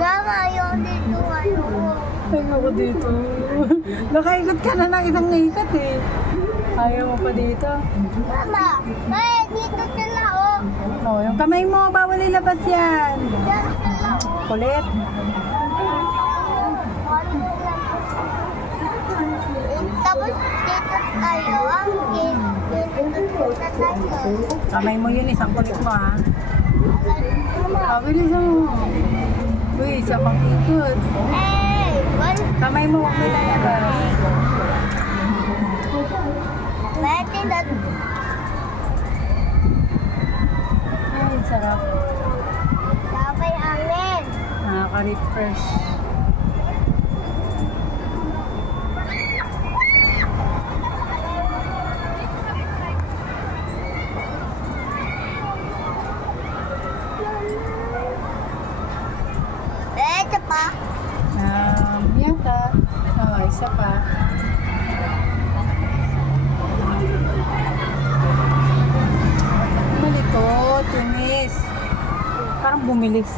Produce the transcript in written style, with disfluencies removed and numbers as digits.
Mama, ayaw dito, ayoko. Ayoko dito. Nakaikot ka na ng isang ikot eh. Ayaw mo pa dito. Mama, dito sila, oh. Oh, yung kamay mo, bawal ilabas yan. Diyan sila, oh. Kulit. Tapos dito tayo, ang dito na tayo. Kamay mo yun, isang kulit mo ha. Mama, Bilisan mo. Uy, isa pang ikot. Kamay mo, huwag mo ilalabas. pwede na. Ay, sarap. Sabay angin. Nakaka-refresh. Pwede pa. Yata. Oh, isa pa. Malito, tumis. Parang bumilis.